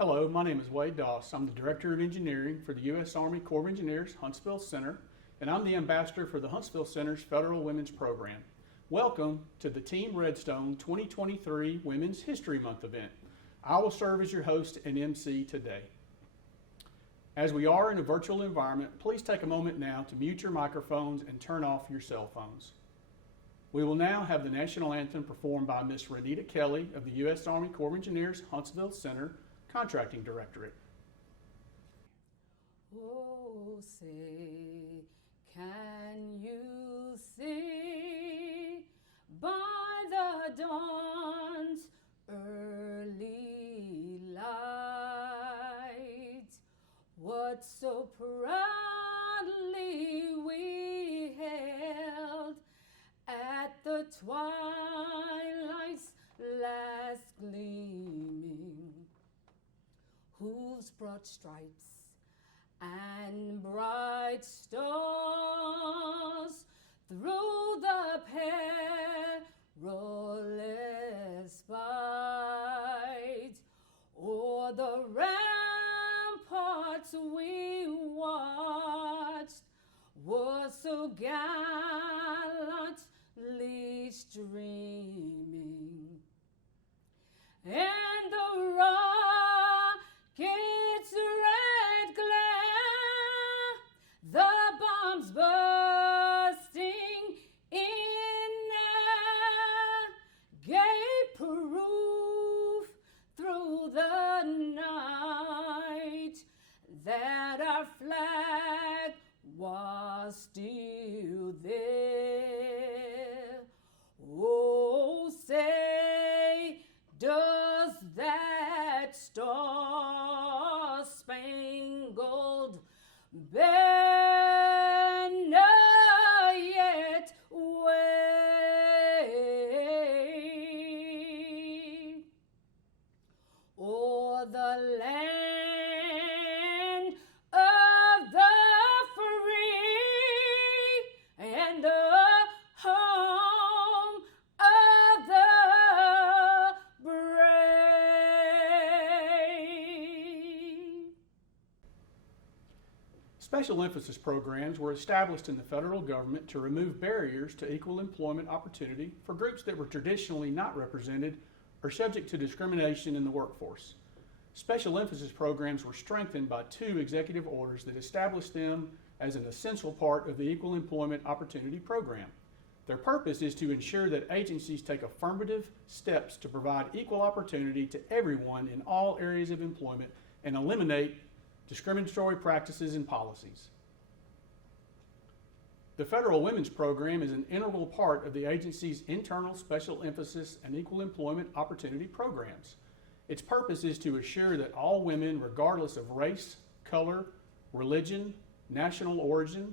Hello, my name is Wade Doss. I'm the Director of Engineering for the U.S. Army Corps of Engineers Huntsville Center, and I'm the Ambassador for the Huntsville Center's Federal Women's Program. Welcome to the Team Redstone 2023 Women's History Month event. I will serve as your host and MC today. As we are in a virtual environment, please take a moment now to mute your microphones and turn off your cell phones. We will now have the National Anthem performed by Ms. Juanita Kelly of the U.S. Army Corps of Engineers Huntsville Center, Contracting Directorate. Oh, say, can you see by the dawn's early light what so proudly we hailed at the twilight's last gleaming, whose broad stripes and bright stars through the perilous fight o'er the ramparts we watched were so gallantly streaming, and the rocket's red glare, the bombs bursting in air, gave proof through the night that our flag was still there. Oh, say, does that star-spangled banner yet wave o'er the land of the free and the home of the brave? Special emphasis programs were established in the federal government to remove barriers to equal employment opportunity for groups that were traditionally not represented or subject to discrimination in the workforce. Special emphasis programs were strengthened by two executive orders that established them as an essential part of the Equal Employment Opportunity Program. Their purpose is to ensure that agencies take affirmative steps to provide equal opportunity to everyone in all areas of employment and eliminate discriminatory practices and policies. The Federal Women's Program is an integral part of the agency's internal special emphasis and equal employment opportunity programs. Its purpose is to assure that all women, regardless of race, color, religion, national origin,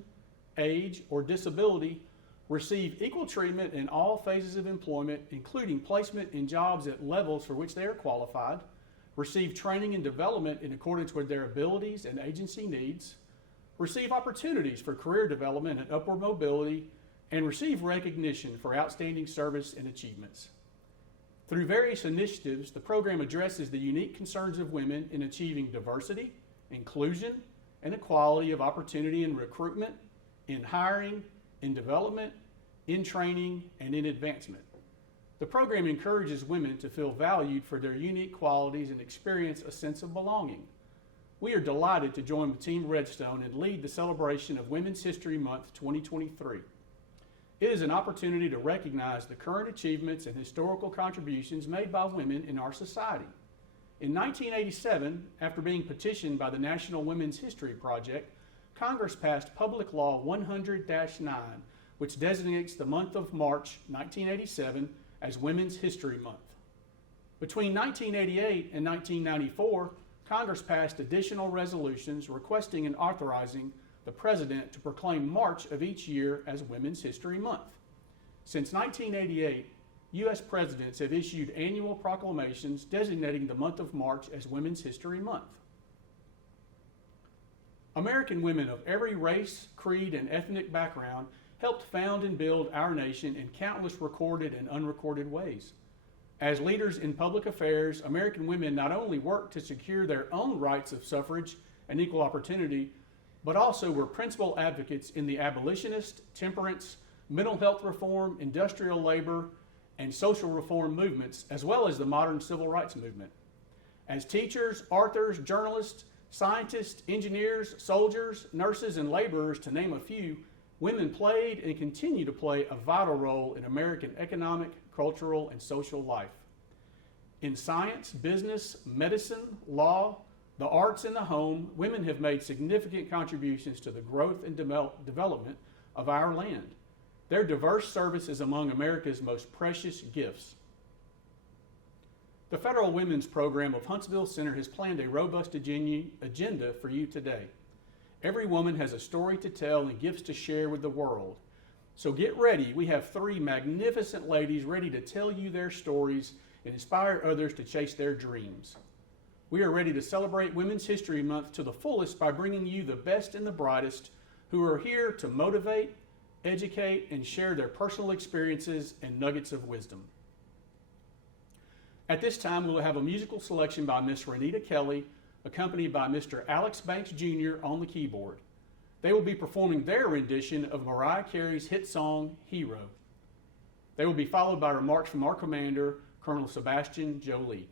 age, or disability, receive equal treatment in all phases of employment, including placement in jobs at levels for which they are qualified, receive training and development in accordance with their abilities and agency needs, receive opportunities for career development and upward mobility, and receive recognition for outstanding service and achievements. Through various initiatives, the program addresses the unique concerns of women in achieving diversity, inclusion, and equality of opportunity in recruitment, in hiring, in development, in training, and in advancement. The program encourages women to feel valued for their unique qualities and experience a sense of belonging. We are delighted to join with Team Redstone and lead the celebration of Women's History Month 2023. It is an opportunity to recognize the current achievements and historical contributions made by women in our society. In 1987, after being petitioned by the National Women's History Project, Congress passed Public Law 100-9, which designates the month of March 1987 as Women's History Month. Between 1988 and 1994, Congress passed additional resolutions requesting and authorizing the President to proclaim March of each year as Women's History Month. Since 1988, U.S. presidents have issued annual proclamations designating the month of March as Women's History Month. American women of every race, creed, and ethnic background helped found and build our nation in countless recorded and unrecorded ways. As leaders in public affairs, American women not only worked to secure their own rights of suffrage and equal opportunity, but also were principal advocates in the abolitionist, temperance, mental health reform, industrial labor, and social reform movements, as well as the modern civil rights movement. As teachers, authors, journalists, scientists, engineers, soldiers, nurses, and laborers, to name a few, women played and continue to play a vital role in American economic, cultural, and social life. In science, business, medicine, law, the arts, and the home, women have made significant contributions to the growth and development of our land. Their diverse service is among America's most precious gifts. The Federal Women's Program of Huntsville Center has planned a robust agenda for you today. Every woman has a story to tell and gifts to share with the world. So get ready. We have 3 magnificent ladies ready to tell you their stories and inspire others to chase their dreams. We are ready to celebrate Women's History Month to the fullest by bringing you the best and the brightest who are here to motivate, educate, and share their personal experiences and nuggets of wisdom. At this time, we will have a musical selection by Miss Juanita Kelly, accompanied by Mr. Alex Banks Jr. on the keyboard. They will be performing their rendition of Mariah Carey's hit song, Hero. They will be followed by remarks from our commander, Colonel Sebastian Jolie.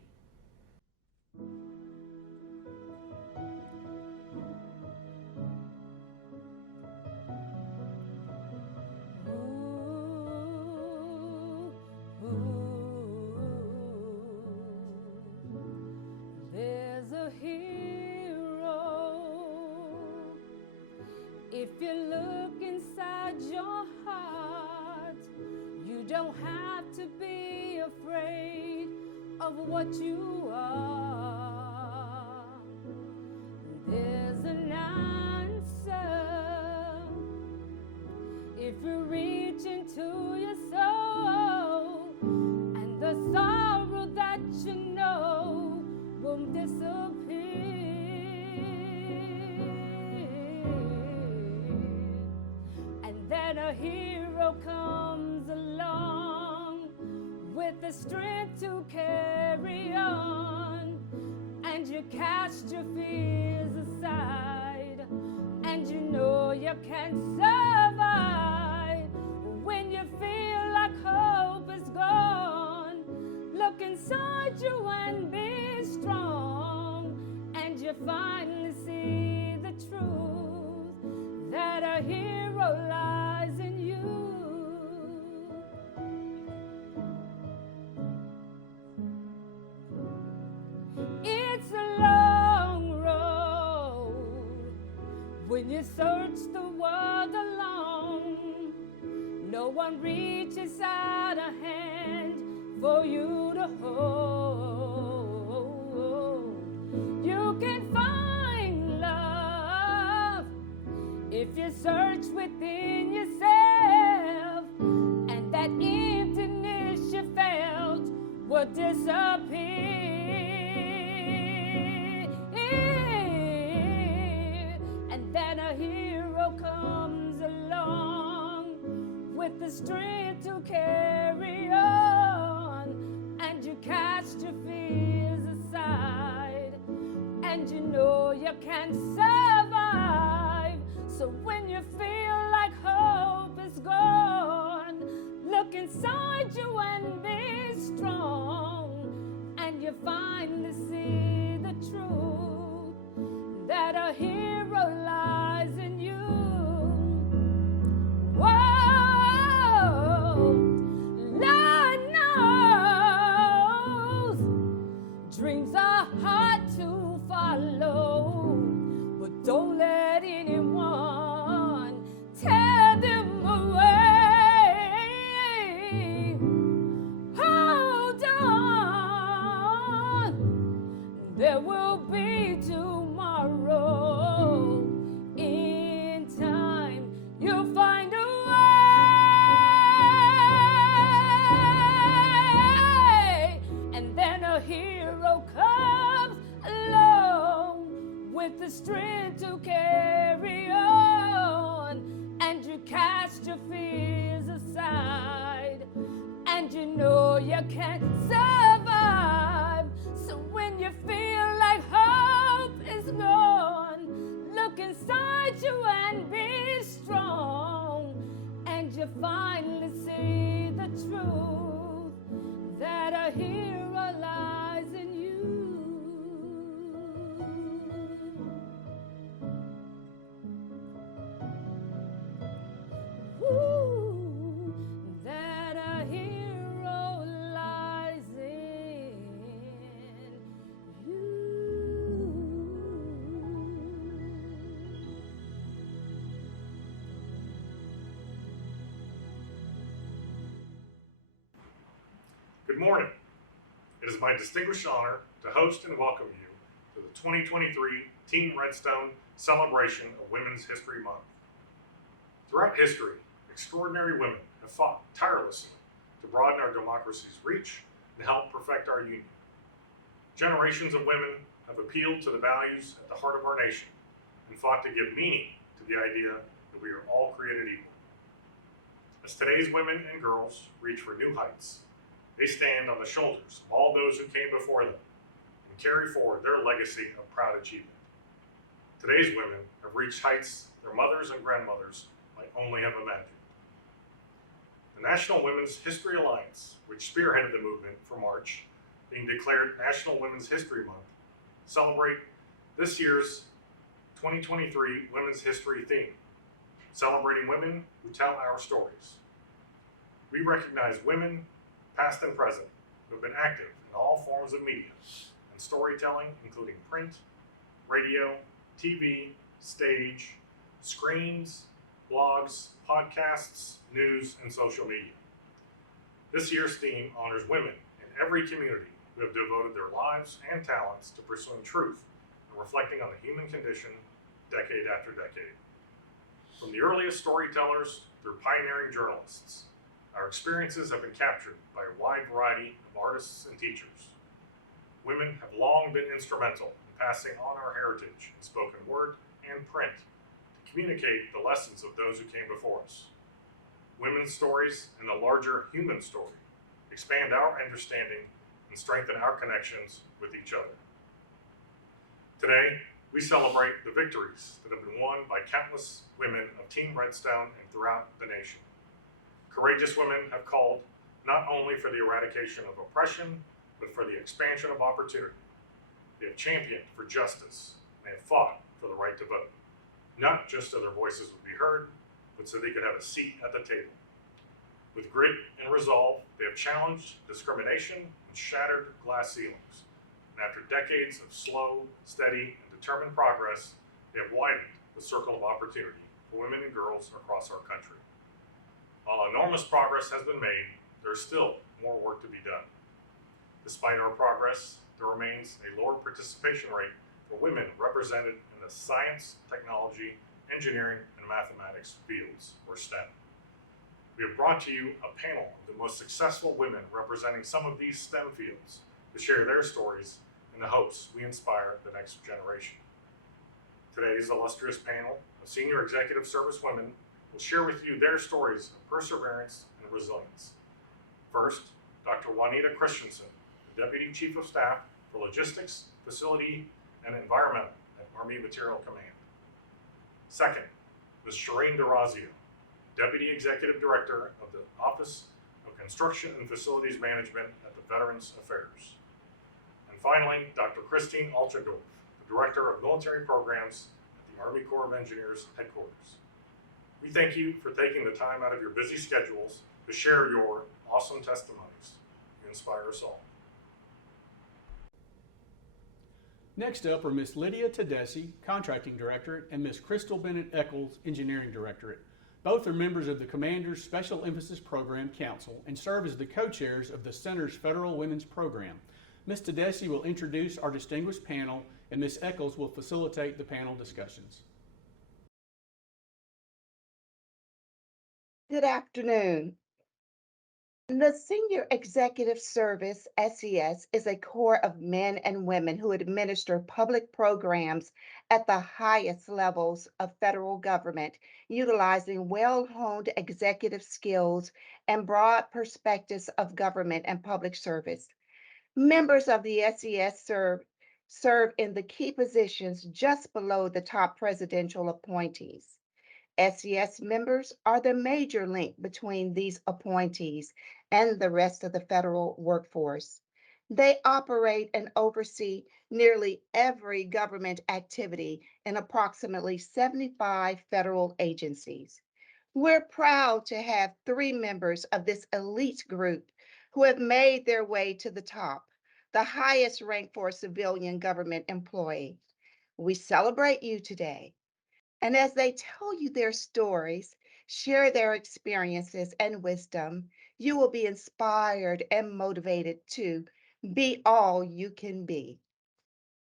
There's a hero. If you look inside your heart, you don't have to be afraid of what you are. There's an answer if you reach into your soul, and the sorrow that you know won't disappear. And then a hero comes along with the strength to carry on, and you cast your fears aside, and you know you can survive. When you feel like hope is gone, look inside you and be strong, and you finally see the truth that a hero lies in you. It's a long road when you search the world alone. No one reaches out a hand for you to hold. You can find love if you search within yourself, and that emptiness you felt will disappear. And then a hero comes along with the strength to carry on, and you cast your fears aside, and you know you can survive. So when you feel like hope is gone, look inside you and be strong, and you finally see the truth that a hero lies in you. Whoa, Lord knows dreams are hard to follow, but don't let anyone tear them away. Hold on, there will be tomorrow. In time, you'll find a way. And then a hero comes along with the strength to carry on, and you cast your fears aside, and and you know you can't survive. So when you feel like hope is gone, look inside you and be strong, and you finally see the truth that a hero lies in you. Ooh, that a hero lies in you. Good morning. It is my distinguished honor to host and welcome you to the 2023 Team Redstone Celebration of Women's History Month. Throughout history, extraordinary women have fought tirelessly to broaden our democracy's reach and help perfect our union. Generations of women have appealed to the values at the heart of our nation and fought to give meaning to the idea that we are all created equal. As today's women and girls reach for new heights, they stand on the shoulders of all those who came before them and carry forward their legacy of proud achievement. Today's women have reached heights their mothers and grandmothers might only have imagined. The National Women's History Alliance, which spearheaded the movement for March, being declared National Women's History Month, celebrate this year's 2023 Women's History theme, celebrating women who tell our stories. We recognize women, past and present, who have been active in all forms of media and storytelling, including print, radio, TV, stage, screens, blogs, podcasts, news, and social media. This year's theme honors women in every community who have devoted their lives and talents to pursuing truth and reflecting on the human condition decade after decade. From the earliest storytellers through pioneering journalists, our experiences have been captured by a wide variety of artists and teachers. Women have long been instrumental in passing on our heritage in spoken word and print to communicate the lessons of those who came before us. Women's stories and the larger human story expand our understanding and strengthen our connections with each other. Today, we celebrate the victories that have been won by countless women of Team Redstone and throughout the nation. Courageous women have called not only for the eradication of oppression, but for the expansion of opportunity. They have championed for justice, and they have fought for the right to vote, not just so their voices would be heard, but so they could have a seat at the table. With grit and resolve, they have challenged discrimination and shattered glass ceilings. And after decades of slow, steady, and determined progress, they have widened the circle of opportunity for women and girls across our country. While enormous progress has been made, there is still more work to be done. Despite our progress, there remains a lower participation rate for women represented in the science, technology, engineering, and mathematics fields, or STEM. We have brought to you a panel of the most successful women representing some of these STEM fields to share their stories in the hopes we inspire the next generation. Today's illustrious panel of senior executive service women will share with you their stories of perseverance and resilience. First, Dr. Juanita Christensen, the Deputy Chief of Staff for Logistics, Facility, and Environmental at Army Materiel Command. Second, Ms. Sherene Dorazio, Deputy Executive Director of the Office of Construction and Facilities Management at the Veterans Affairs. And finally, Dr. Christine Altendorf, the Director of Military Programs at the Army Corps of Engineers Headquarters. We thank you for taking the time out of your busy schedules to share your awesome testimonies. You inspire us all. Next up are Ms. Lydia Tedeschi, Contracting Directorate, and Ms. Crystal Bennett-Eccles, Engineering Directorate. Both are members of the Commander's Special Emphasis Program Council and serve as the co-chairs of the Center's Federal Women's Program. Ms. Tedeschi will introduce our distinguished panel, and Ms. Eccles will facilitate the panel discussions. Good afternoon. The Senior Executive Service, SES, is a corps of men and women who administer public programs at the highest levels of federal government, utilizing well honed executive skills and broad perspectives of government and public service. Members of the SES serve in the key positions just below the top presidential appointees. SES members are the major link between these appointees and the rest of the federal workforce. They operate and oversee nearly every government activity in approximately 75 federal agencies. We're proud to have three members of this elite group who have made their way to the top, the highest rank for a civilian government employee. We celebrate you today. And as they tell you their stories, share their experiences and wisdom, you will be inspired and motivated to be all you can be.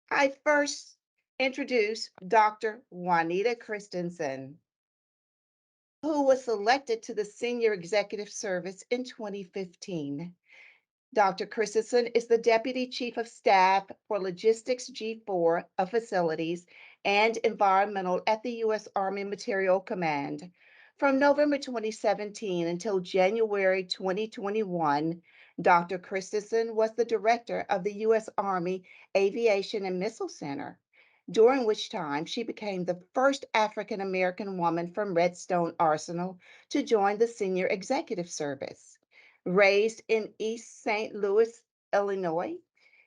I first introduce Dr. Juanita Christensen, who was selected to the Senior Executive Service in 2015. Dr. Christensen is the Deputy Chief of Staff for Logistics G4 of Facilities and Environmental at the U.S. Army Materiel Command. From November 2017 until January 2021, Dr. Christensen was the Director of the U.S. Army Aviation and Missile Center, during which time she became the first African American woman from Redstone Arsenal to join the Senior Executive Service. Raised in East St. Louis, Illinois,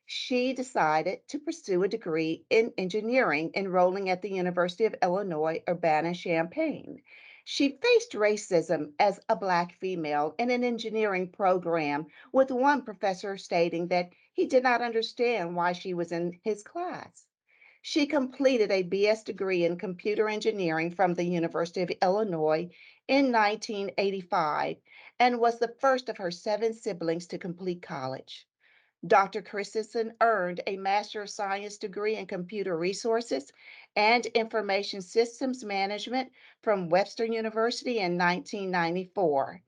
she decided to pursue a degree in engineering, enrolling at the University of Illinois Urbana-Champaign. She faced racism as a Black female in an engineering program, with one professor stating that he did not understand why she was in his class. She completed a BS degree in computer engineering from the University of Illinois in 1985 and was the first of her seven siblings to complete college. Dr. Christensen earned a Master of Science degree in Computer Resources and Information Systems Management from Webster University in 1994.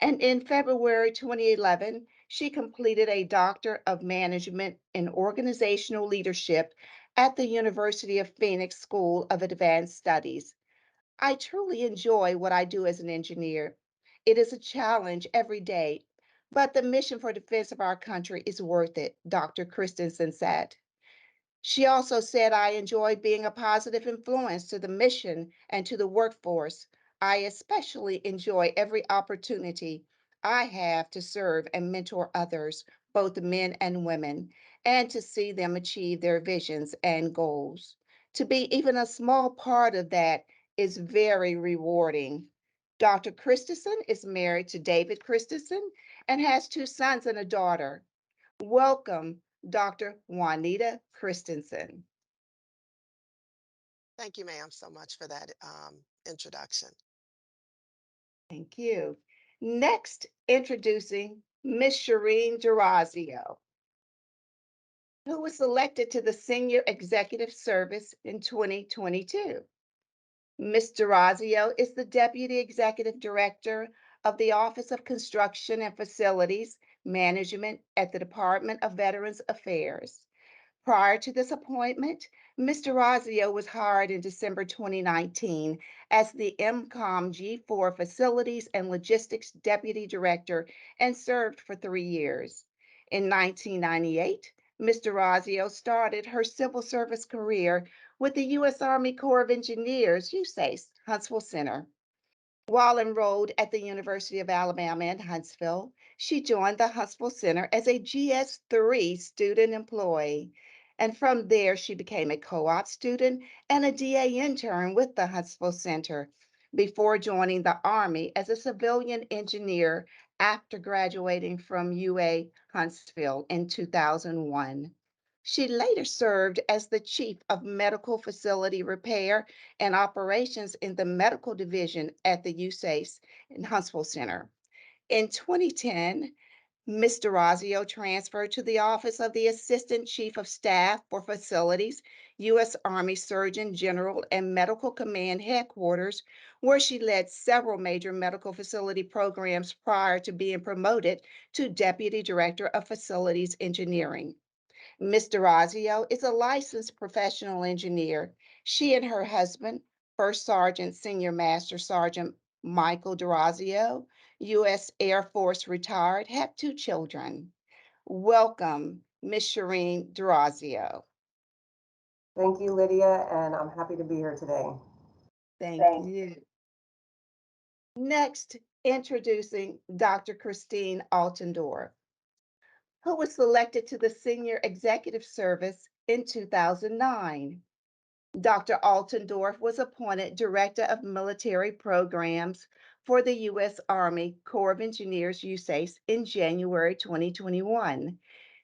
And in February 2011, she completed a Doctor of Management in Organizational Leadership at the University of Phoenix School of Advanced Studies. I truly enjoy what I do as an engineer. It is a challenge every day, but the mission for defense of our country is worth it, Dr. Christensen said. She also said, I enjoy being a positive influence to the mission and to the workforce. I especially enjoy every opportunity I have to serve and mentor others, both men and women, and to see them achieve their visions and goals. To be even a small part of that is very rewarding. Dr. Christensen is married to David Christensen and has two sons and a daughter. Welcome, Dr. Juanita Christensen. Thank you, ma'am, so much for that introduction. Thank you. Next, introducing Miss Sherene Dorazio, who was selected to the Senior Executive Service in 2022. Ms. Dorazio is the Deputy Executive Director of the Office of Construction and Facilities Management at the Department of Veterans Affairs. Prior to this appointment, Mr. Razio was hired in December 2019 as the MCOM G4 Facilities and Logistics Deputy Director and served for 3 years. In 1998, Mr. Razio started her civil service career with the U.S. Army Corps of Engineers, wSES, Huntsville Center. While enrolled at the University of Alabama in Huntsville, she joined the Huntsville Center as a GS3 student employee. And from there, she became a co op student and a DA intern with the Huntsville Center before joining the Army as a civilian engineer after graduating from UA Huntsville in 2001. She later served as the Chief of Medical Facility Repair and Operations in the Medical Division at the USACE in Huntsville Center. In 2010, Ms. Dorazio transferred to the office of the Assistant Chief of Staff for Facilities, U.S. Army Surgeon General and Medical Command Headquarters, where she led several major medical facility programs prior to being promoted to Deputy Director of Facilities Engineering. Ms. Dorazio is a licensed professional engineer. She and her husband, First Sergeant Senior Master Sergeant Michael Dorazio, U.S. Air Force retired, have 2 children. Welcome, Ms. Sherene Dorazio. Thank you, Lydia, and I'm happy to be here today. Thank you. Next, introducing Dr. Christine Altendorf, who was selected to the Senior Executive Service in 2009. Dr. Altendorf was appointed Director of Military Programs for the U.S. Army Corps of Engineers USACE in January 2021.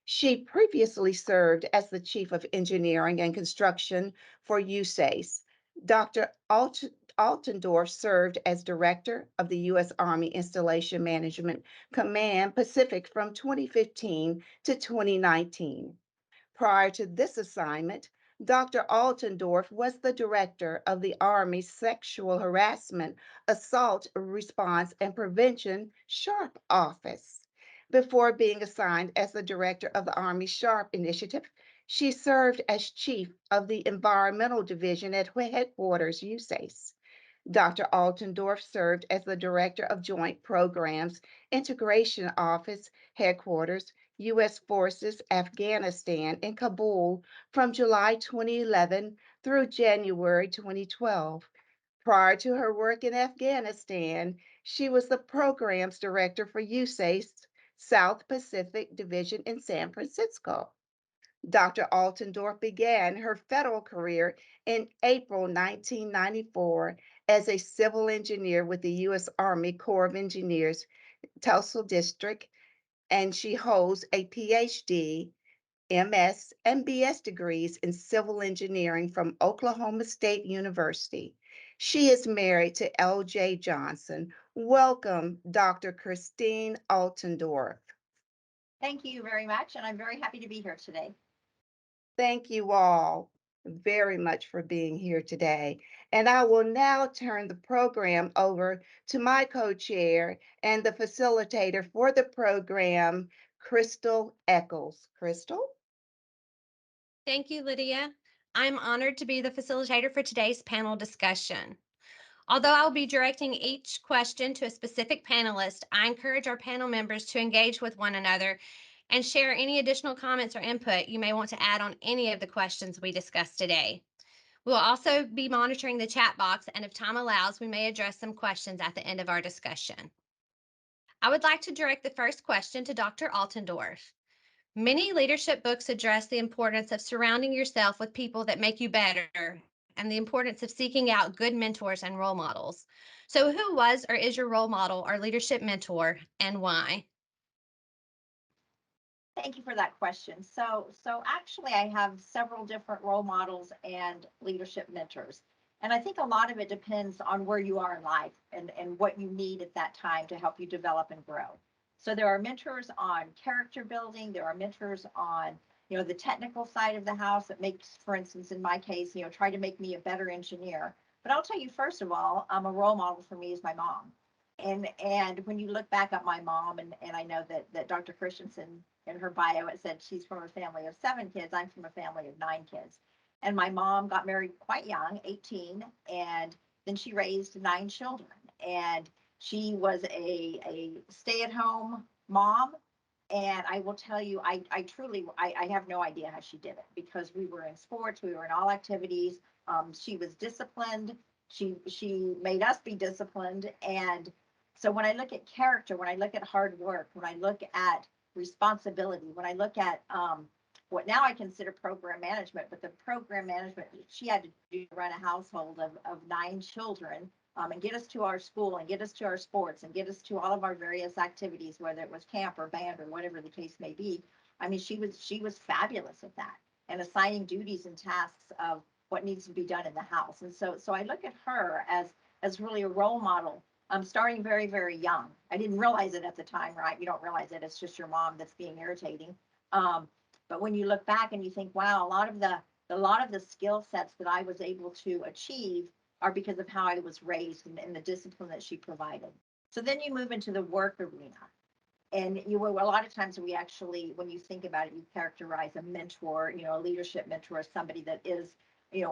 She previously served as the Chief of Engineering and Construction for USACE. Dr. Altendorf served as Director of the U.S. Army Installation Management Command Pacific from 2015 to 2019. Prior to this assignment, Dr. Altendorf was the director of the Army's Sexual Harassment, Assault Response and Prevention SHARP Office. Before being assigned as the director of the Army SHARP Initiative, she served as chief of the Environmental Division at Headquarters USACE. Dr. Altendorf served as the Director of Joint Programs, Integration Office, Headquarters, U.S. Forces, Afghanistan in Kabul from July 2011 through January 2012. Prior to her work in Afghanistan, she was the Programs Director for USACE South Pacific Division in San Francisco. Dr. Altendorf began her federal career in April 1994 as a civil engineer with the U.S. Army Corps of Engineers, Tulsa District, and she holds a PhD, MS, and BS degrees in civil engineering from Oklahoma State University. She is married to L.J. Johnson. Welcome, Dr. Christine Altendorf. Thank you very much, and I'm very happy to be here today. Thank you all very much for being here today. And I will now turn the program over to my co-chair and the facilitator for the program, Crystal Eccles. Crystal? Thank you, Lydia. I'm honored to be the facilitator for today's panel discussion. Although I'll be directing each question to a specific panelist, I encourage our panel members to engage with one another and share any additional comments or input you may want to add on any of the questions we discussed today. We'll also be monitoring the chat box, and if time allows, we may address some questions at the end of our discussion. I would like to direct the first question to Dr. Altendorf. Many leadership books address the importance of surrounding yourself with people that make you better and the importance of seeking out good mentors and role models. So who was or is your role model or leadership mentor, and why? Thank you for that question. So actually I have several different role models and leadership mentors. And I think a lot of it depends on where you are in life and what you need at that time to help you develop and grow. So there are mentors on character building. There are mentors on, the technical side of the house that makes, for instance, in my case, try to make me a better engineer. But I'll tell you, first of all, a role model for me is my mom. And when you look back at my mom, and I know that Dr. Christensen, in her bio, it said she's from a family of 7 kids. I'm from a family of 9 kids. And my mom got married quite young, 18, and then she raised 9 children. And she was a stay-at-home mom. And I will tell you, I have no idea how she did it, because we were in sports, we were in all activities. She was disciplined. She made us be disciplined. And so when I look at character, when I look at hard work, when I look at responsibility, when I look at what now I consider program management, but the program management she had to do to run a household of 9 children, and get us to our school and get us to our sports and get us to all of our various activities, whether it was camp or band or whatever the case may be. I mean, she was fabulous at that, and assigning duties and tasks of what needs to be done in the house. And so I look at her as really a role model starting very, very young. I didn't realize it at the time, right? You don't realize it. It's just your mom that's being irritating. But when you look back and you think, wow, a lot of the skill sets that I was able to achieve are because of how I was raised and the discipline that she provided. So then you move into the work arena. And a lot of times we actually, when you think about it, you characterize a mentor, a leadership mentor as somebody that is,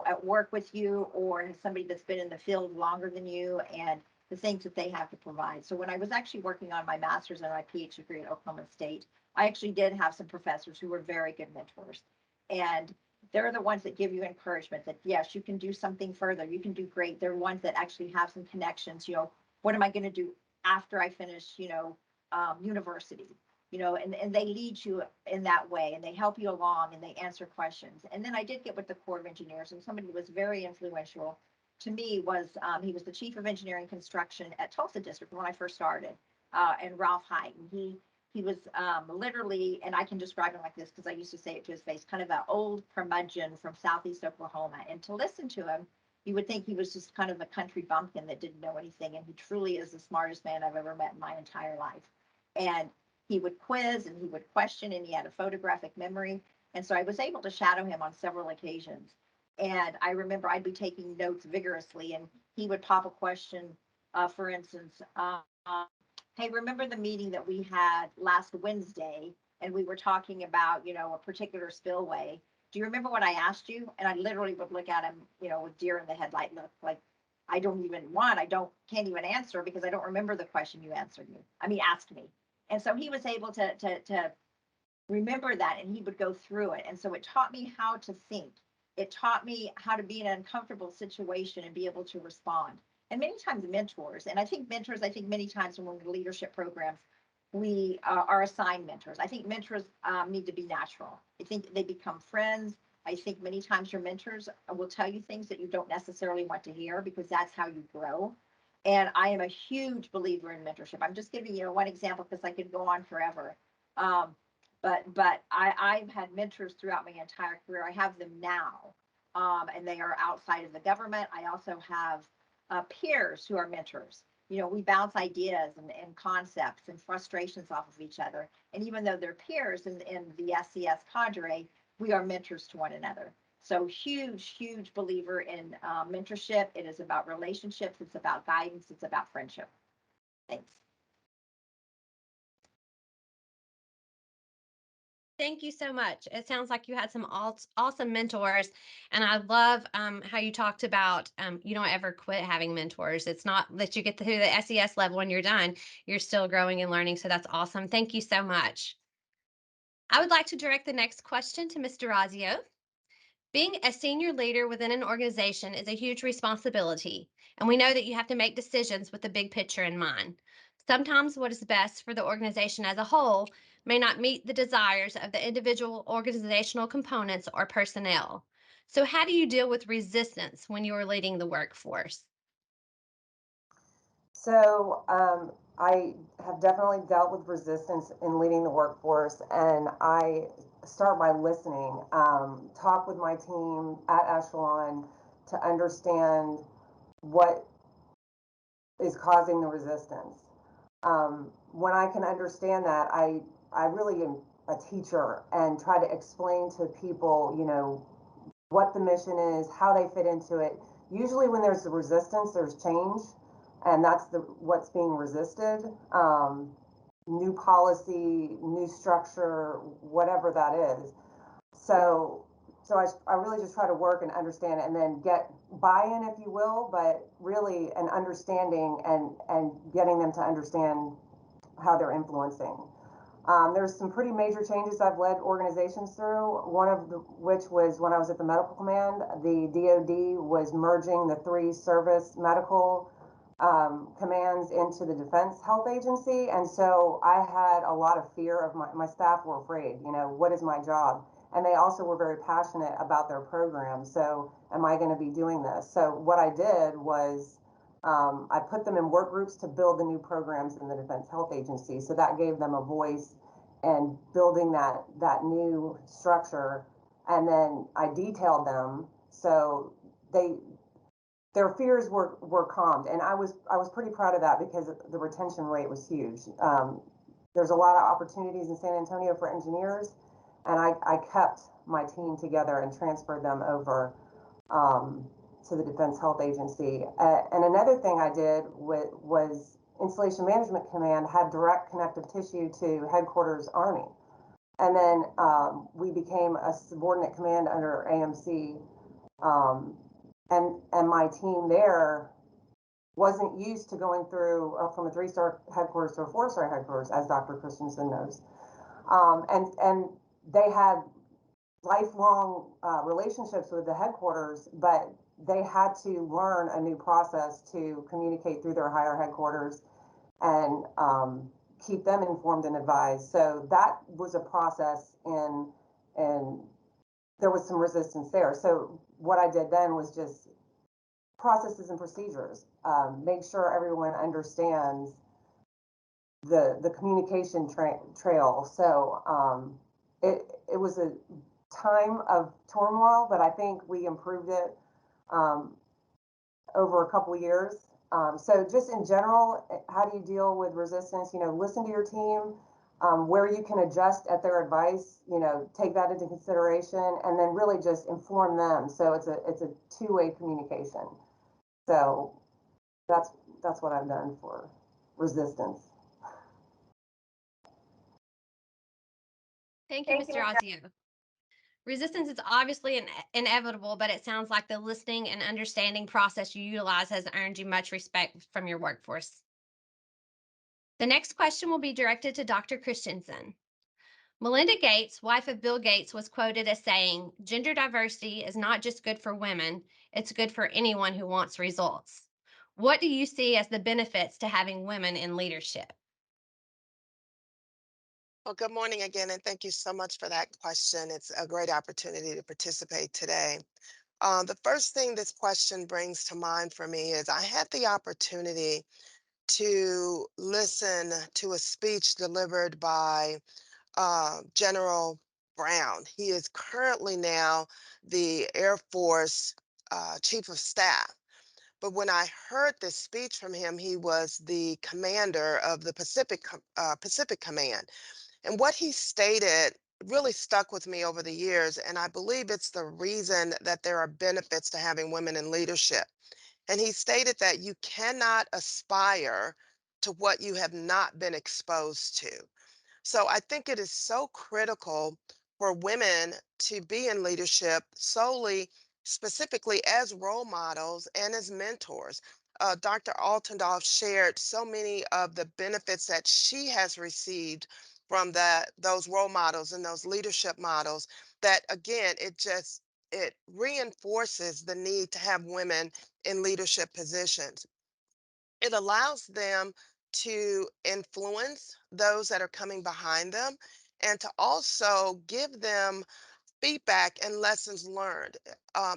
at work with you, or somebody that's been in the field longer than you, and the things that they have to provide. So when I was actually working on my master's and my PhD degree at Oklahoma State, I actually did have some professors who were very good mentors. And they're the ones that give you encouragement that, yes, you can do something further. You can do great. They're ones that actually have some connections. What am I going to do after I finish, university? And they lead you in that way, and they help you along, and they answer questions. And then I did get with the Corps of Engineers, and somebody who was very influential to me was, he was the chief of engineering construction at Tulsa District when I first started, and Ralph Height. And he was literally, and I can describe him like this because I used to say it to his face, kind of an old curmudgeon from Southeast Oklahoma. And to listen to him, you would think he was just kind of a country bumpkin that didn't know anything. And he truly is the smartest man I've ever met in my entire life. And he would quiz and he would question, and he had a photographic memory. And so I was able to shadow him on several occasions. And I remember I'd be taking notes vigorously, and he would pop a question, for instance, hey, remember the meeting that we had last Wednesday, and we were talking about, a particular spillway. Do you remember what I asked you? And I literally would look at him, with deer in the headlight look, like, I can't even answer because I don't remember the question you asked me. And so he was able to remember that, and he would go through it. And so it taught me how to think. It taught me how to be in an uncomfortable situation and be able to respond. And many times mentors, and I think many times when we're in leadership programs, we are assigned mentors. I think mentors need to be natural. I think they become friends. I think many times your mentors will tell you things that you don't necessarily want to hear because that's how you grow. And I am a huge believer in mentorship. I'm just giving you one example because I could go on forever. But I've had mentors throughout my entire career. I have them now, and they are outside of the government. I also have peers who are mentors. We bounce ideas and concepts and frustrations off of each other. And even though they're peers in the wSES cadre, we are mentors to one another. So huge, huge believer in mentorship. It is about relationships. It's about guidance. It's about friendship. Thanks. Thank you so much. It sounds like you had some awesome mentors, and I love how you talked about you don't ever quit having mentors. It's not that you get to the SES level and you're done. You're still growing and learning, so that's awesome. Thank you so much. I would like to direct the next question to Ms. Dorazio. Being a senior leader within an organization is a huge responsibility, and we know that you have to make decisions with the big picture in mind. Sometimes what is best for the organization as a whole may not meet the desires of the individual organizational components or personnel. So how do you deal with resistance when you are leading the workforce? So I have definitely dealt with resistance in leading the workforce, and I start by listening, talk with my team at Echelon to understand what is causing the resistance. When I can understand that, I really am a teacher and try to explain to people, what the mission is, how they fit into it. Usually when there's a resistance, there's change, and that's what's being resisted. New policy, new structure, whatever that is. So I really just try to work and understand it, and then get buy-in, if you will, but really an understanding and getting them to understand how they're influencing. There's some pretty major changes I've led organizations through, one of which was when I was at the Medical Command. The DoD was merging the 3 service medical commands into the Defense Health Agency. And so I had a lot of fear of my staff were afraid, what is my job? And they also were very passionate about their program. So am I going to be doing this? So what I did was I put them in work groups to build the new programs in the Defense Health Agency. So that gave them a voice and building that new structure. And then I detailed them so their fears were calmed, and I was pretty proud of that because the retention rate was huge. There's a lot of opportunities in San Antonio for engineers, and I kept my team together and transferred them over to the Defense Health Agency. And another thing I did was Installation Management Command had direct connective tissue to Headquarters Army. And then we became a subordinate command under AMC. And my team there wasn't used to going through from a 3-star headquarters to a 4-star headquarters, as Dr. Christensen knows. And they had lifelong relationships with the headquarters, but they had to learn a new process to communicate through their higher headquarters and keep them informed and advised. So that was a process, and there was some resistance there. So what I did then was just processes and procedures, make sure everyone understands the communication trail. So it was a time of turmoil, but I think we improved it over a couple of years. So just in general, how do you deal with resistance? Listen to your team, where you can adjust at their advice, take that into consideration, and then really just inform them. So it's a two-way communication. So that's what I've done for resistance. Thank you, Ms. Dorazio. Resistance is obviously inevitable, but it sounds like the listening and understanding process you utilize has earned you much respect from your workforce. The next question will be directed to Dr. Christensen. Melinda Gates, wife of Bill Gates, was quoted as saying, "Gender diversity is not just good for women, it's good for anyone who wants results." What do you see as the benefits to having women in leadership? Well, good morning again, and thank you so much for that question. It's a great opportunity to participate today. The first thing this question brings to mind for me is I had the opportunity to listen to a speech delivered by General Brown. He is currently now the Air Force Chief of Staff. But when I heard this speech from him, he was the commander of the Pacific Command. And what he stated really stuck with me over the years. And I believe it's the reason that there are benefits to having women in leadership. And he stated that you cannot aspire to what you have not been exposed to. So I think it is so critical for women to be in leadership solely, specifically as role models and as mentors. Dr. Altendorf shared so many of the benefits that she has received from those role models and those leadership models that again, it reinforces the need to have women in leadership positions. It allows them to influence those that are coming behind them and to also give them feedback and lessons learned,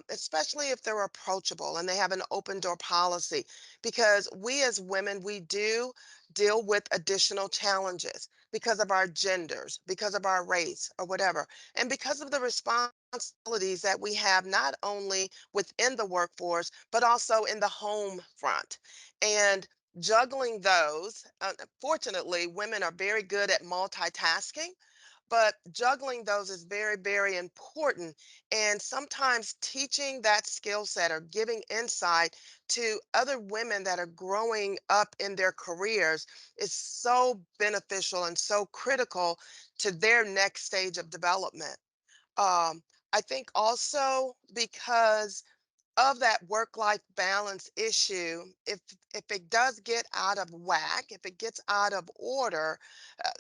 especially if they're approachable and they have an open door policy. Because we as women, we do deal with additional challenges because of our genders, because of our race, or whatever, and because of the responsibilities that we have not only within the workforce, but also in the home front. And juggling those, fortunately, women are very good at multitasking, but juggling those is very, very important. And sometimes teaching that skill set or giving insight to other women that are growing up in their careers is so beneficial and so critical to their next stage of development. I think also because of that work-life balance issue, if it does get out of whack, if it gets out of order,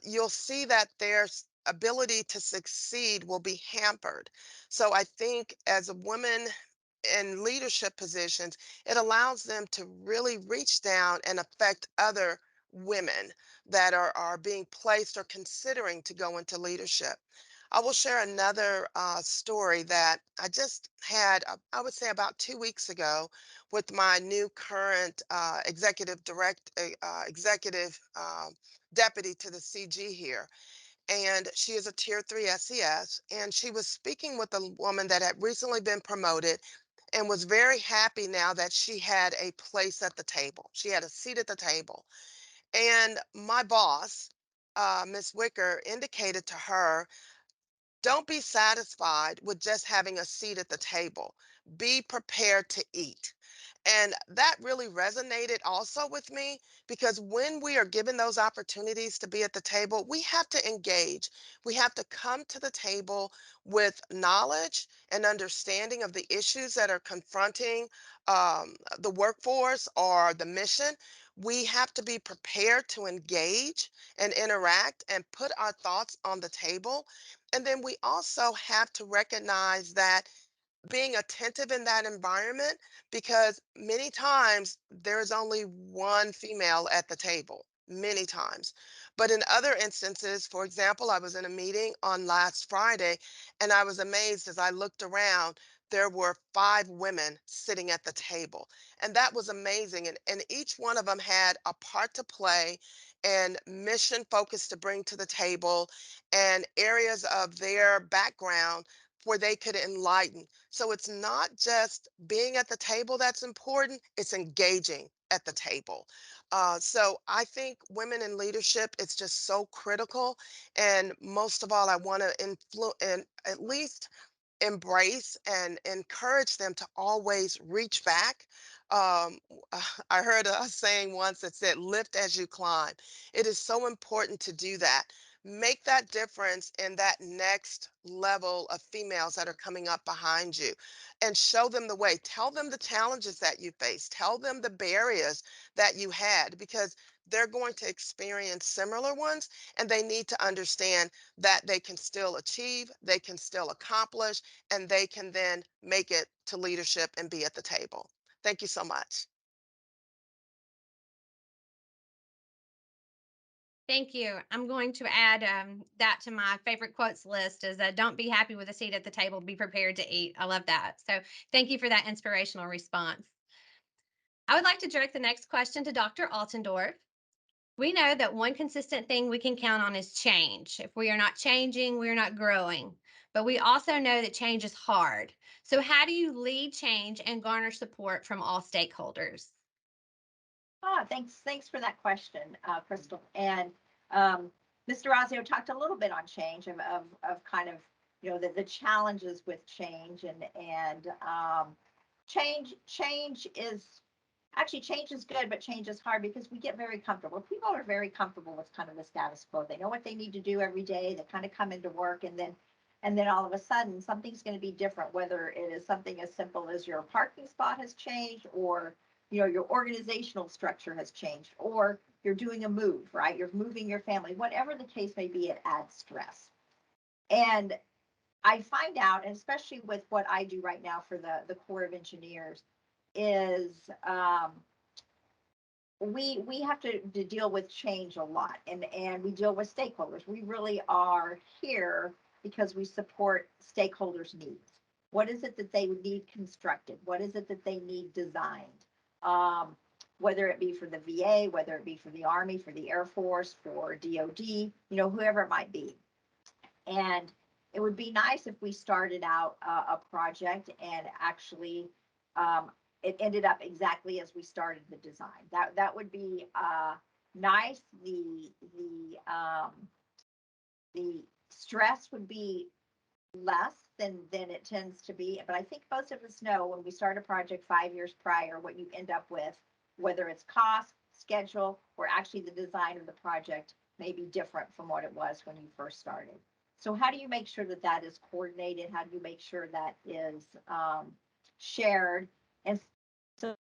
you'll see that their ability to succeed will be hampered. So I think as a woman in leadership positions, it allows them to really reach down and affect other women that are being placed or considering to go into leadership. I will share another story that I just had, I would say about 2 weeks ago, with my new current executive deputy to the CG here. And she is a tier 3 SES. And she was speaking with a woman that had recently been promoted. and was very happy now that she had a place at the table. She had a seat at the table. And my boss, Ms. Wicker, indicated to her, don't be satisfied with just having a seat at the table. Be prepared to eat. And that really resonated also with me because when we are given those opportunities to be at the table, we have to engage. We have to come to the table with knowledge and understanding of the issues that are confronting the workforce or the mission. We have to be prepared to engage and interact and put our thoughts on the table. And then we also have to recognize that being attentive in that environment, because many times there's only one female at the table, many times. But in other instances, for example, I was in a meeting on last Friday and I was amazed as I looked around, there were 5 women sitting at the table. And that was amazing. And each one of them had a part to play and mission focus to bring to the table and areas of their background where they could enlighten. So it's not just being at the table that's important, it's engaging at the table. So I think women in leadership, it's just so critical. And most of all, I want to influence and at least embrace and encourage them to always reach back. Um, I heard a saying once that said, lift as you climb. It is so important to do that. Make that difference in that next level of females that are coming up behind you and show them the way. Tell them the challenges that you face. Tell them the barriers that you had because they're going to experience similar ones and they need to understand that they can still achieve, they can still accomplish, and they can then make it to leadership and be at the table. Thank you so much. Thank you. I'm going to add that to my favorite quotes list is don't be happy with a seat at the table, be prepared to eat. I love that. So thank you for that inspirational response. I would like to direct the next question to Dr. Altendorf. We know that one consistent thing we can count on is change. If we are not changing, we are not growing. But we also know that change is hard. So how do you lead change and garner support from all stakeholders? Thanks for that question, Crystal. And Mr. Dorazio talked a little bit on change of kind of, the challenges with change and change is actually change is good, but change is hard because we get very comfortable. People are very comfortable with kind of the status quo. They know what they need to do every day. They kind of come into work and then all of a sudden something's going to be different, whether it is something as simple as your parking spot has changed or your organizational structure has changed or you're doing a move, right? You're moving your family, whatever the case may be, it adds stress. And I find out, and especially with what I do right now for the Corps of Engineers, is we have to deal with change a lot, and we deal with stakeholders. We really are here because we support stakeholders' needs. What is it that they need constructed? What is it that they need designed? Um, whether it be for the VA, whether it be for the Army, for the Air Force, for DoD, whoever it might be. And it would be nice if we started out a project and actually it ended up exactly as we started the design. That would be nice. The stress would be less than it tends to be. But I think most of us know when we start a project 5 years prior, what you end up with, whether it's cost, schedule, or actually the design of the project may be different from what it was when you first started. So how do you make sure that that is coordinated? How do you make sure that is shared? And so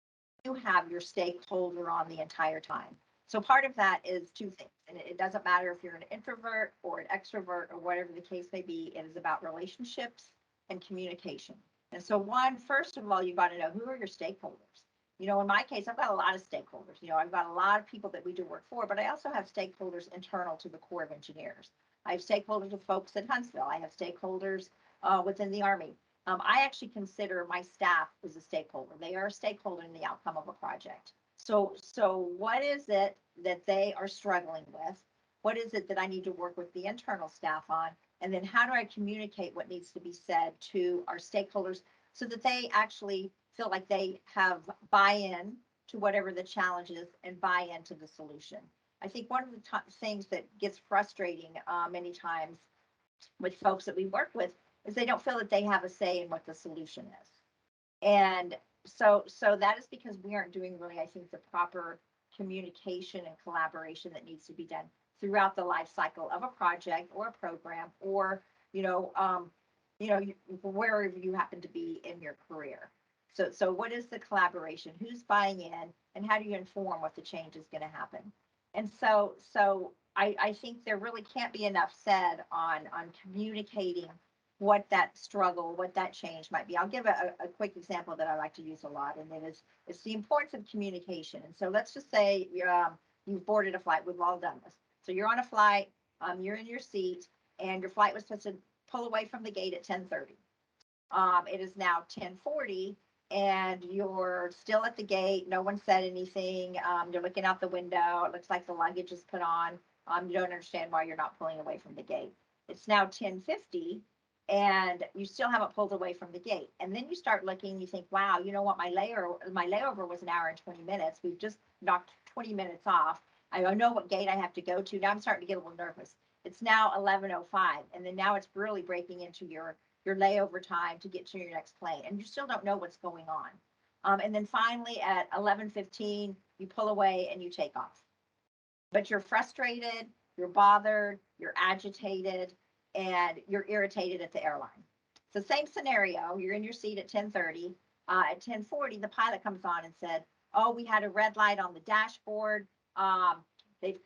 you have your stakeholder on the entire time. So part of that is 2 things. And it doesn't matter if you're an introvert or an extrovert or whatever the case may be, it is about relationships and communication. And so first of all, you've got to know who are your stakeholders. In my case, I've got a lot of stakeholders. I've got a lot of people that we do work for, but I also have stakeholders internal to the Corps of Engineers. I have stakeholders with folks at Huntsville. I have stakeholders within the Army. I actually consider my staff as a stakeholder. They are a stakeholder in the outcome of a project. So what is it that they are struggling with? What is it that I need to work with the internal staff on? And then how do I communicate what needs to be said to our stakeholders so that they actually feel like they have buy-in to whatever the challenge is and buy into the solution. I think one of the things that gets frustrating many times with folks that we work with is they don't feel that they have a say in what the solution is. And so that is because we aren't doing really, I think, the proper communication and collaboration that needs to be done throughout the life cycle of a project or a program, or wherever you happen to be in your career. So what is the collaboration? Who's buying in, and how do you inform what the change is going to happen? And so I think there really can't be enough said on communicating what that struggle, what that change might be. I'll give a quick example that I like to use a lot, and it's the importance of communication. And so let's just say you've boarded a flight. We've all done this. So you're on a flight, you're in your seat, and your flight was supposed to pull away from the gate at 10:30. It is now 10:40, and you're still at the gate. No one said anything. You're looking out the window. It looks like the luggage is put on. You don't understand why you're not pulling away from the gate. It's now 10:50, and you still haven't pulled away from the gate. And then you start looking, you think, wow, you know what? My layover was an hour and 20 minutes. We've just knocked 20 minutes off. I know what gate I have to go to. Now I'm starting to get a little nervous. It's now 11:05, and then now it's really breaking into your layover time to get to your next plane, and you still don't know what's going on. And then finally at 11:15, you pull away and you take off. But you're frustrated, you're bothered, you're agitated, and you're irritated at the airline. So same scenario, you're in your seat at 10:30. At 10:40, the pilot comes on and said, oh, we had a red light on the dashboard.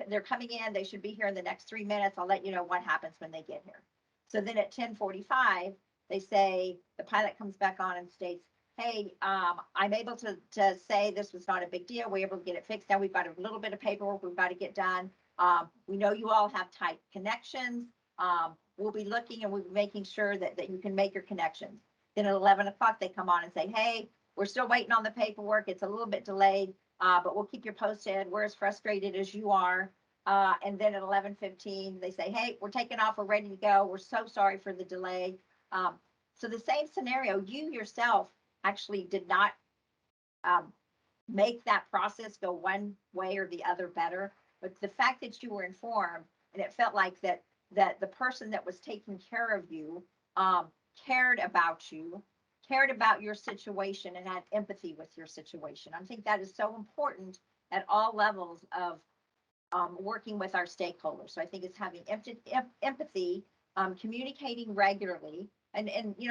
They're coming in. They should be here in the next 3 minutes. I'll let you know what happens when they get here. So then at 10:45, they say, the pilot comes back on and states, hey, I'm able to say this was not a big deal. We're able to get it fixed. Now we've got a little bit of paperwork we've got to get done. We know you all have tight connections. We'll be looking and we'll be making sure that you can make your connections. Then at 11 o'clock, they come on and say, hey, we're still waiting on the paperwork. It's a little bit delayed, but we'll keep you posted. We're as frustrated as you are. And then at 11:15, they say, hey, we're taking off. We're ready to go. We're so sorry for the delay. So the same scenario, you yourself actually did not make that process go one way or the other better. But the fact that you were informed, and it felt like that the person that was taking care of you cared about you, cared about your situation, and had empathy with your situation. I think that is so important at all levels of working with our stakeholders. So I think it's having empathy, communicating regularly. And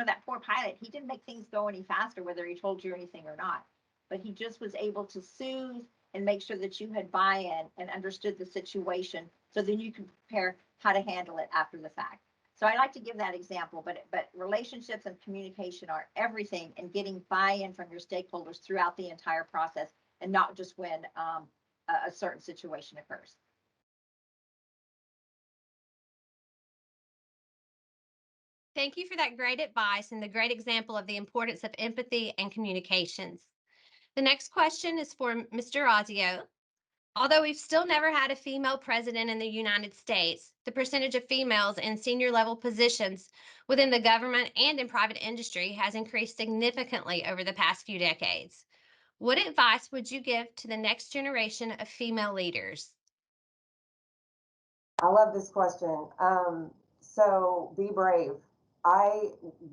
that poor pilot, he didn't make things go any faster, whether he told you anything or not. But he just was able to soothe and make sure that you had buy-in and understood the situation, so then you can prepare how to handle it after the fact. So I like to give that example, but relationships and communication are everything, and getting buy-in from your stakeholders throughout the entire process, and not just when a certain situation occurs. Thank you for that great advice and the great example of the importance of empathy and communications. The next question is for Mr. Dorazio. Although we've still never had a female president in the United States, the percentage of females in senior level positions within the government and in private industry has increased significantly over the past few decades. What advice would you give to the next generation of female leaders? I love this question. So be brave. I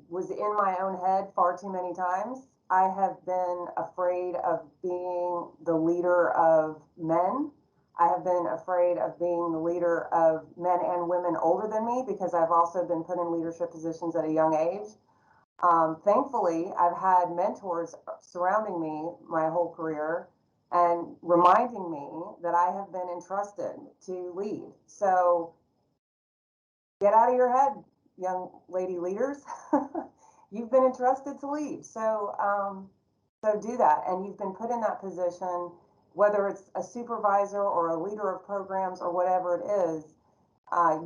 was in my own head far too many times. I have been afraid of being the leader of men. I have been afraid of being the leader of men and women older than me, because I've also been put in leadership positions at a young age. Thankfully, I've had mentors surrounding me my whole career and reminding me that I have been entrusted to lead. So get out of your head, young lady leaders. You've been entrusted to lead. So do that. And you've been put in that position, whether it's a supervisor or a leader of programs or whatever it is,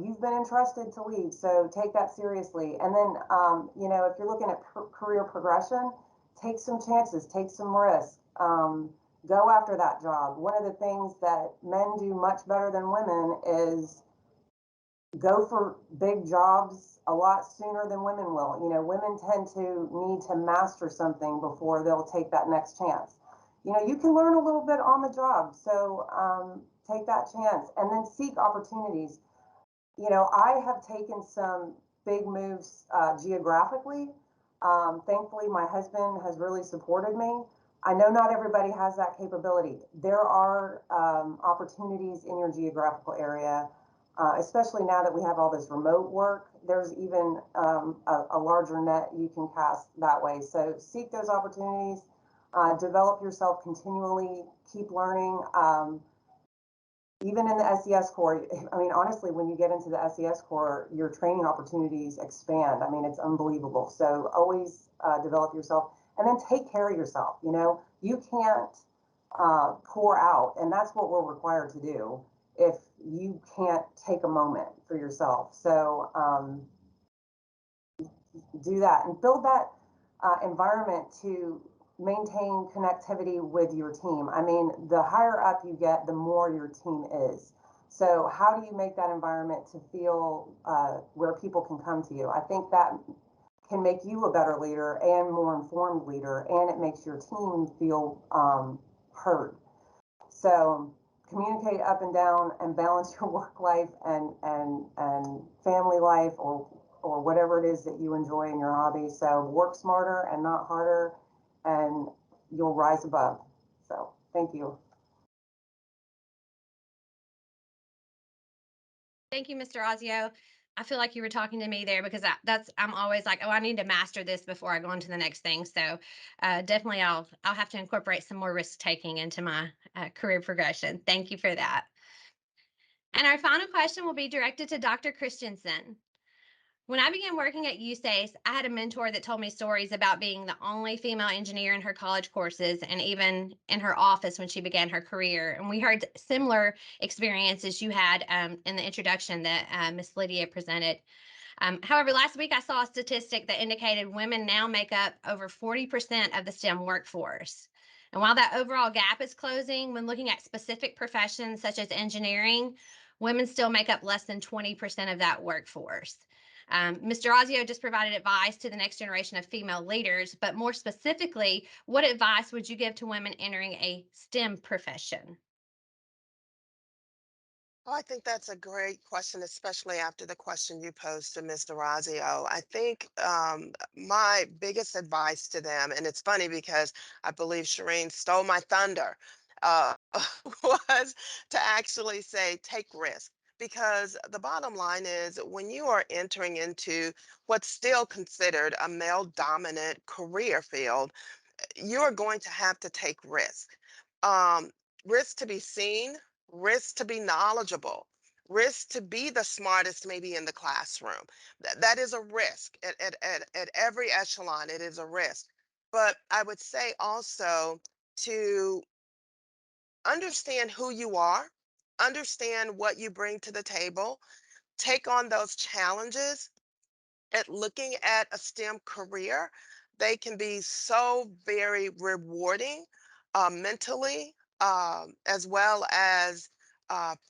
you've been entrusted to lead. So take that seriously. And then, if you're looking at career progression, take some chances, take some risks. Go after that job. One of the things that men do much better than women is go for big jobs a lot sooner than women will. You know, women tend to need to master something before they'll take that next chance. You know, you can learn a little bit on the job, so take that chance and then seek opportunities. You know, I have taken some big moves geographically. Thankfully, my husband has really supported me. I know not everybody has that capability. There are opportunities in your geographical area, especially now that we have all this remote work. There's even a larger net you can cast that way. So seek those opportunities, develop yourself continually, keep learning. Even in the SES Corps, I mean, honestly, when you get into the SES Corps, your training opportunities expand. I mean, it's unbelievable. So always develop yourself and then take care of yourself. You know, you can't pour out, and that's what we're required to do if you can't take a moment for yourself. So do that and build that environment to maintain connectivity with your team. I mean, the higher up you get, the more your team is. So how do you make that environment to feel where people can come to you? I think that can make you a better leader and more informed leader, and it makes your team feel heard. So communicate up and down and balance your work life and family life, or whatever it is that you enjoy in your hobby. So work smarter and not harder, and you'll rise above. So thank you. Thank you, Mr. Orazio. I feel like you were talking to me there because I'm always like, oh, I need to master this before I go on to the next thing. So definitely I'll have to incorporate some more risk taking into my career progression. Thank you for that. And our final question will be directed to Dr. Christensen. When I began working at wSES, I had a mentor that told me stories about being the only female engineer in her college courses and even in her office when she began her career. And we heard similar experiences you had in the introduction that Miss Lydia presented. However, last week I saw a statistic that indicated women now make up over 40% of the STEM workforce. And while that overall gap is closing, when looking at specific professions such as engineering, women still make up less than 20% of that workforce. Mr. Orazio just provided advice to the next generation of female leaders, but more specifically, what advice would you give to women entering a STEM profession? Oh, I think that's a great question, especially after the question you posed to Mr. Razio. I think my biggest advice to them, and it's funny because I believe Sherene stole my thunder, uh, was to actually say take risk. Because the bottom line is when you are entering into what's still considered a male dominant career field, you're going to have to take risk. Um, Risk to be seen, risk to be knowledgeable, risk to be the smartest maybe in the classroom. That is a risk at every echelon. It is a risk. But I would say also to understand who you are, understand what you bring to the table, take on those challenges at looking at a STEM career. They can be so very rewarding mentally, as well as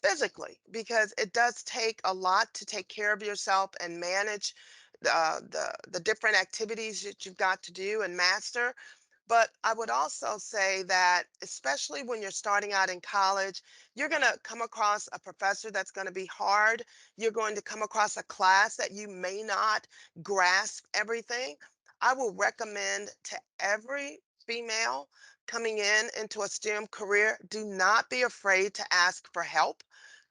physically, because it does take a lot to take care of yourself and manage the different activities that you've got to do and master. But I would also say that, especially when you're starting out in college, you're going to come across a professor that's going to be hard. You're going to come across a class that you may not grasp everything. I will recommend to every female coming into a STEM career, do not be afraid to ask for help.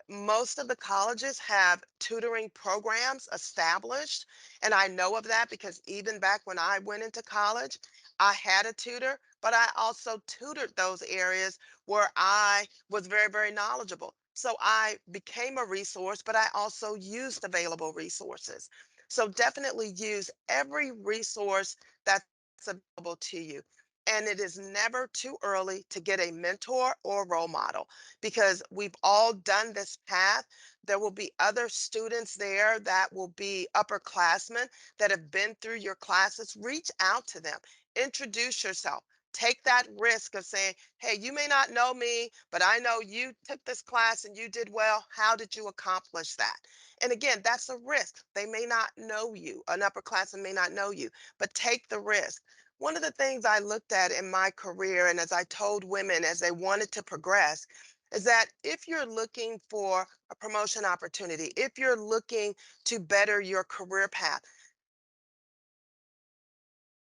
Most of the colleges have tutoring programs established, and I know of that because even back when I went into college, I had a tutor, but I also tutored those areas where I was very, very knowledgeable. So I became a resource, but I also used available resources. So definitely use every resource that's available to you. And it is never too early to get a mentor or role model because we've all done this path. There will be other students there that will be upperclassmen that have been through your classes. Reach out to them, introduce yourself, take that risk of saying, hey, you may not know me, but I know you took this class and you did well. How did you accomplish that? And again, that's a risk. They may not know you. An upperclassman may not know you, but take the risk. One of the things I looked at in my career, and as I told women as they wanted to progress, is that if you're looking for a promotion opportunity, if you're looking to better your career path,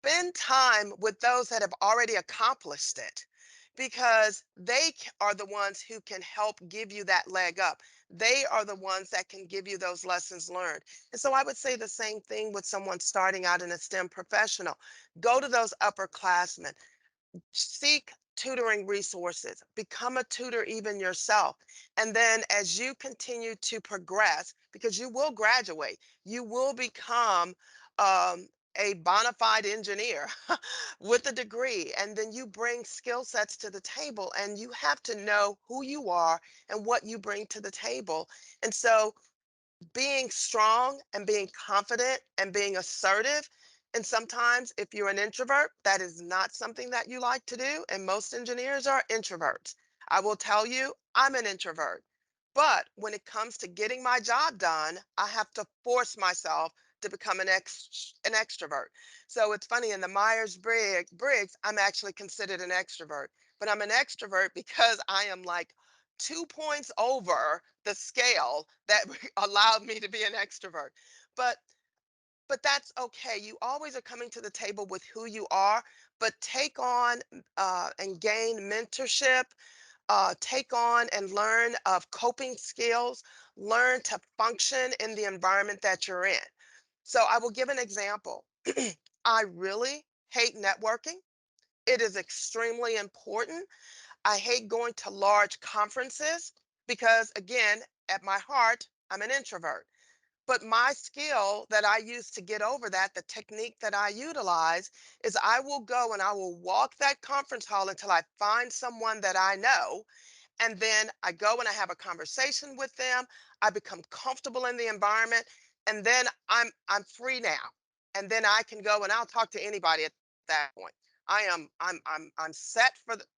spend time with those that have already accomplished it, because are the ones who can help give you that leg up. They are the ones that can give you those lessons learned. And so I would say the same thing with someone starting out in a STEM professional. Go to those upperclassmen, seek tutoring resources, become a tutor even yourself. And then as you continue to progress, because you will graduate, you will become a bona fide engineer with a degree. And then you bring skill sets to the table, and you have to know who you are and what you bring to the table. And so being strong and being confident and being assertive. And sometimes, if you're an introvert, that is not something that you like to do. And most engineers are introverts. I will tell you, I'm an introvert. But when it comes to getting my job done, I have to force myself to become an extrovert. So it's funny, in the Myers-Briggs, I'm actually considered an extrovert. But I'm an extrovert because I am like 2 points over the scale that allowed me to be an extrovert. But but that's okay. You always are coming to the table with who you are, but take on and gain mentorship, take on and learn of coping skills, learn to function in the environment that you're in. So I will give an example. I really hate networking. It is extremely important. I hate going to large conferences because, again, at my heart, I'm an introvert. But my skill that I use to get over that, the technique that I utilize, is I will go and I will walk that conference hall until I find someone that I know, and then I go and I have a conversation with them. I become comfortable in the environment, and then I'm free now. And then I can go and I'll talk to anybody at that point. I'm set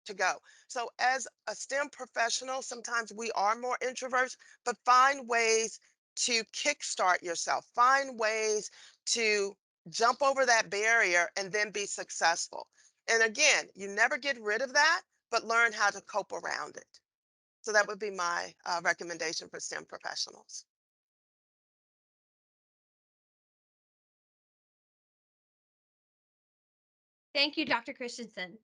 to go. So as a STEM professional, sometimes we are more introverts, but find ways to kickstart yourself. Find ways to jump over that barrier and then be successful. And again, you never get rid of that, but learn how to cope around it. So that would be my recommendation for STEM professionals. Thank you, Dr. Christensen.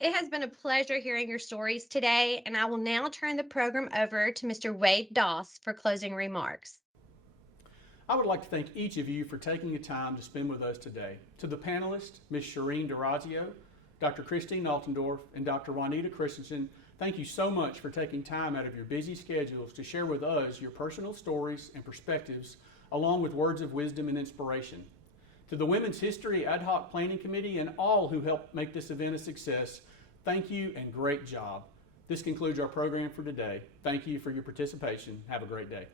It has been a pleasure hearing your stories today, and I will now turn the program over to Mr. Wade Doss for closing remarks. I would like to thank each of you for taking the time to spend with us today. To the panelists, Ms. Sherene Dorazio, Dr. Christine Altendorf, and Dr. Juanita Christensen, thank you so much for taking time out of your busy schedules to share with us your personal stories and perspectives, along with words of wisdom and inspiration. To the Women's History Ad Hoc Planning Committee and all who helped make this event a success, thank you and great job. This concludes our program for today. Thank you for your participation. Have a great day.